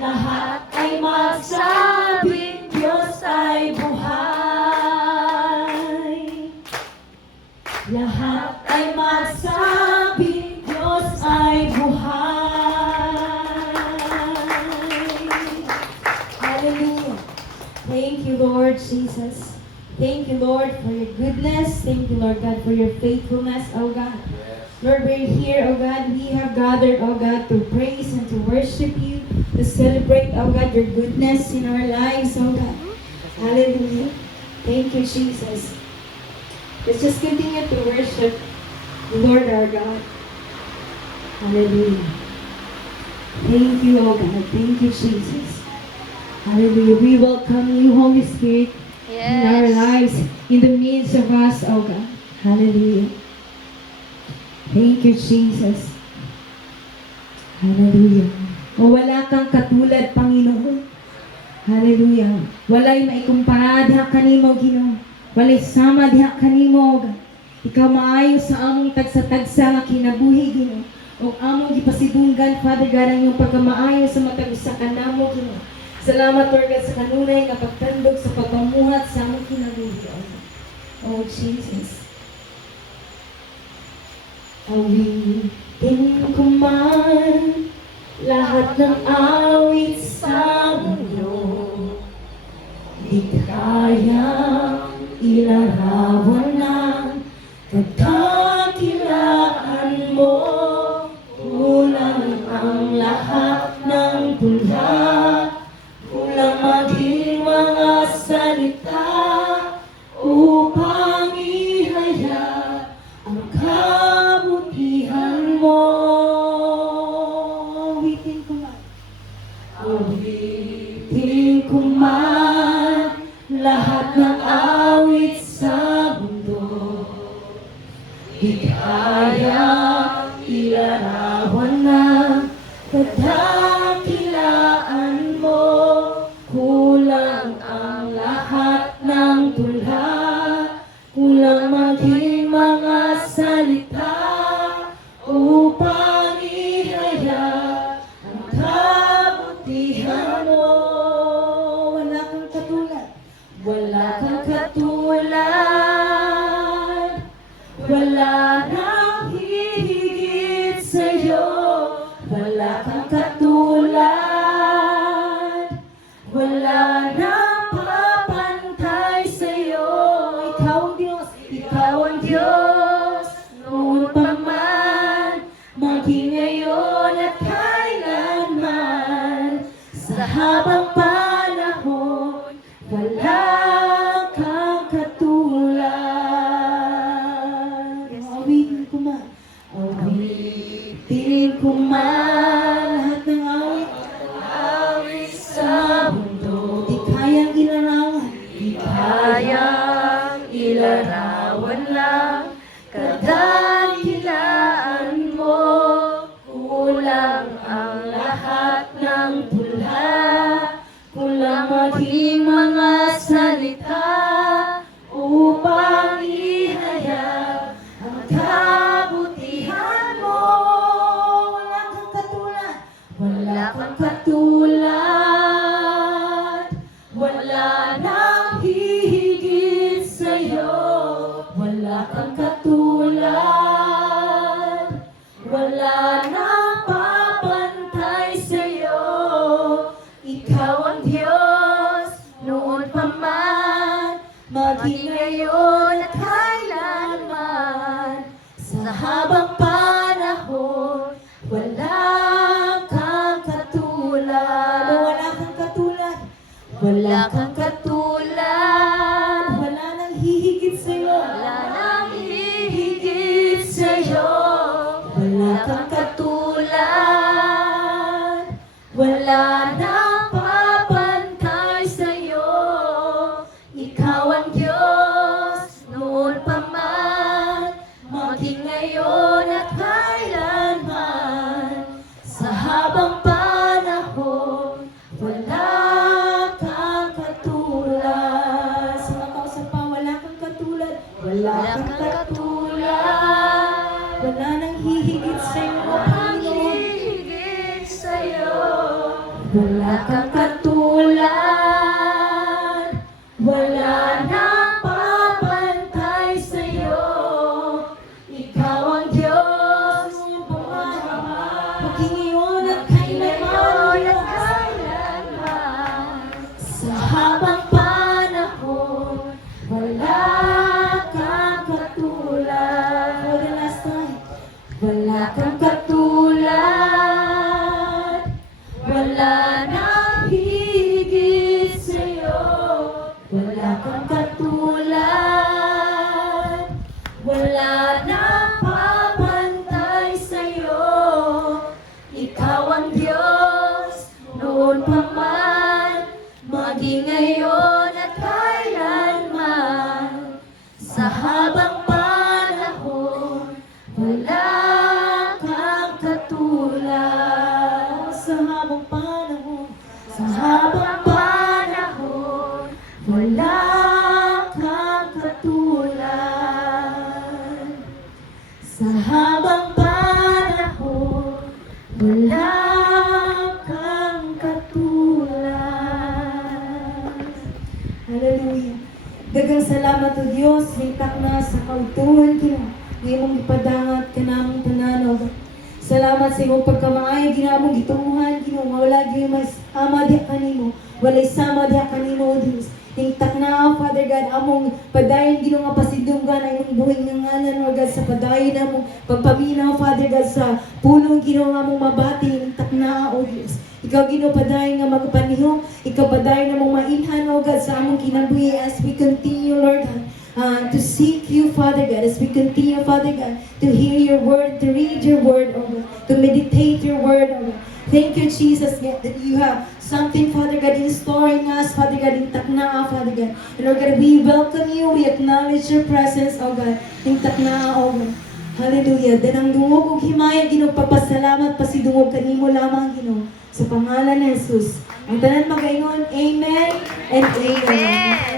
lahat ay magsabing Diyos ay buhay. Lahat ay magsabing Diyos ay buhay. Hallelujah. Thank you, Lord Jesus. Thank you, Lord, for your goodness. Thank you, Lord God, for your faithfulness, oh God. Lord, we're here, oh God. We have gathered, oh God, to praise and to worship you, to celebrate, oh God, your goodness in our lives, oh God. Hallelujah. Thank you, Jesus. Let's just continue to worship the Lord our God. Hallelujah. Thank you, oh God. Thank you, Jesus. Hallelujah. We welcome you, Holy Spirit, in our lives, in the midst of us, oh God. Hallelujah. Thank you, Jesus. Hallelujah. O wala kang katulad, Panginoon. Hallelujah. Walay maikumpara diha kanimo, Ginoo. Walay sama diha kanimo, God. Ikaw maayo sa among tagsa-tagsa nga kinabuhi, Ginoo. O among gipasidunggan, Father God, ang iyong pagkamaayo sa matag usa kanamo, Ginoo. Salamat, Lord God, sa kanunay nga pagtandog sa pagpamuhat sa among kinabuhi. Oh, Jesus. Awitin ko man lahat ng awit sa mundo, di kayang ilarawan ng kadakilaan mo. Kulang ang lahat ng tula, kulang maging mga salita upang ihayag ang kabutihan mo. Awitin ko man. Awitin ko man lahat ng awit sa mundo, di kayang ilarawan ng kadakilaan mo. Kulang ang lahat ng tula, kulang maging mga salita upang ihayag ang kabutihan mo. Wala kang katulad, wala kang katulad, wala nang hihigit sa'yo. Wala kang katulad, wala nang papantay sa'yo. Ikaw ang Diyos, ikaw ang Diyos, noon pa man, maging ngayon at kailanman. Sa habang panahon, wala kang katulad. Awitin ko man, awitin ko man lahat ng awit sa mundo. Di kayang ilarawan, di kayang ilarawan lang kadakilaan mo. Kulang ang lahat ng tula, kulang maging mga salita upang ihayag ang kabutihan mo. Wala kang katulad, wala kang katulad, wala nang hihigit sa'yo. Wala kang katulad, wala nang papantay sa'yo. Ikaw ang Diyos, noon pa man, maging ngayon at kailanman. Sa habang panahon, wala kang katulad. Wala kang katulad, wala kang katulad, wala nang hihigit sa'yo. Wala nang hihigit sa'yo. Wala kang katulad, wala nang papantay sa'yo. Ikaw ang Diyos, noon pa man, maging ngayon at kailanman. Sa habang panahon, wala kang katulad. Sa mga kausap pa, wala kang katulad, wala kang katulad, wala nang hihigit sa'yo. Ang hihigit sa'yo. Wala kang katulad, wala nang papantay sa'yo. Ikaw ang Diyos, pag-ingon at kailanman. Sa habang panahon, wala kang katulad. For the last time, wala kang katulad, wala nang higit sa'yo. Wala kang katulad, wala nang papantay sa'yo. Ikaw ang Diyos, noon pa man, maging ngayon at kailanman. Sa habang panahon, wala kang katulad. Sa habang panahon, sa habang panahon, wala kang katulad. Sa habang panahon, wala kang katulad. Hallelujah. Daghang salamat o Diyos, hingtak na sa kautuhan kina. Ngayon mong ipadangat ka namang tananog. Salamat sa iyong pagkamaayo, ginamong gitunguhan, wala gyud mas ama diha kanimo. Walay sama diha kanimo, O Diyos. Hingtak na, Father God, among padayon ginoo nga pasidunggan ay imong buhing nga ngalan, Lord God, sa padayon among pagpaminaw, Father God, sa pulong ginoo nga among mabati. Hingtak na, O Diyos. Ikaw ginoo padayon nga magpanihom, ikaw padayon among mailhan, O God, sa among kinabuhi as we continue, Lord God, to seek you, Father God, as we continue, Father God, to hear your word, to read your word, O God, to meditate your word, O God. Thank you, Jesus, that you have something, Father God, in store in us, Father God, in takna, Father God. And Lord God, we welcome you, we acknowledge your presence, O God, in takna, O God. Hallelujah. Danang dungog ug himaya, Ginoo, papasalamat pasidungog kanimo lamang, Ginoo, sa pangalan ni Jesus. Ang tanan magaingon, amen and amen.